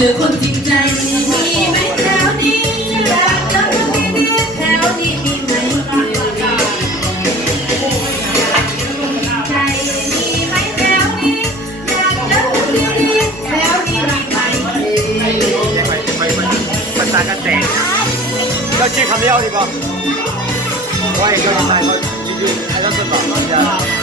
หรือคนจริงใจมีไหมแถวนี้อยากเจอคนดีๆแถวนี้มีไหมใจมีไหมแถวนี้อยากเจอคนดีๆแถวนี้มีไหมภาษากันแตกเราชื่อคำเดียวดีกว่าว่าเอกชนไทยเขายืนไอ้ต้นฉบับ